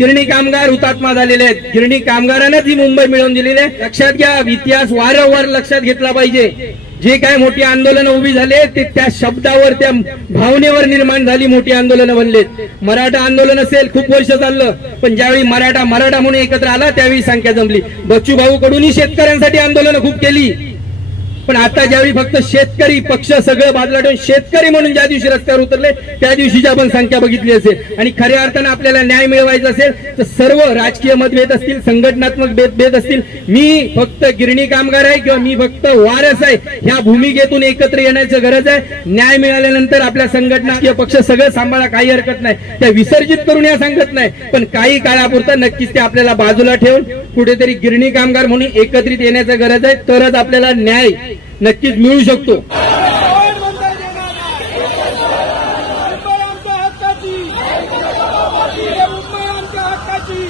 गिरणी कामगार हुतात्मा झालेले आहेत. गिरणी कामगारांनाच ही मुंबई मिळवून दिलेली आहे. लक्षात घ्या इतिहास वारंवार लक्षात घेतला पाहिजे. जे काय मोठी आंदोलनं उभी झाले ते त्या शब्दावर त्या भावनेवर निर्माण झाली मोठी आंदोलनं बनलेत. मराठा आंदोलन असेल खूप वर्ष चाललं. पण ज्यावेळी मराठा मराठा म्हणून एकत्र आला त्यावेळी संख्या जमली. बच्चू भाऊ कडूनही शेतकऱ्यांसाठी आंदोलनं खूप केली. पण आता ज्यावेळी फक्त शेतकरी पक्ष सगळं बाजूला ठेवून शेतकरी म्हणून ज्या दिवशी रस्त्यावर उतरले त्या दिवशीची आपण संख्या बघितली असेल आणि खऱ्या अर्थानं आपल्याला न्याय मिळवायचा असेल तर सर्व राजकीय मतभेद असतील संघटनात्मक भेदभेद असतील मी फक्त गिरणी कामगार आहे किंवा मी फक्त वारस आहे ह्या भूमिकेतून एकत्र येण्याची गरज आहे. न्याय मिळाल्यानंतर आपल्या संघटना पक्ष सगळं सांभाळा काही हरकत नाही. त्या विसर्जित करून या सांगत नाही पण काही काळापुरता नक्कीच ते आपल्याला बाजूला ठेवून कुठेतरी गिरणी कामगार म्हणून एकत्रित येण्याची गरज आहे. तरच आपल्याला न्याय नक्कीच मिळू शकतो. मुंबई आमच्या हक्काची.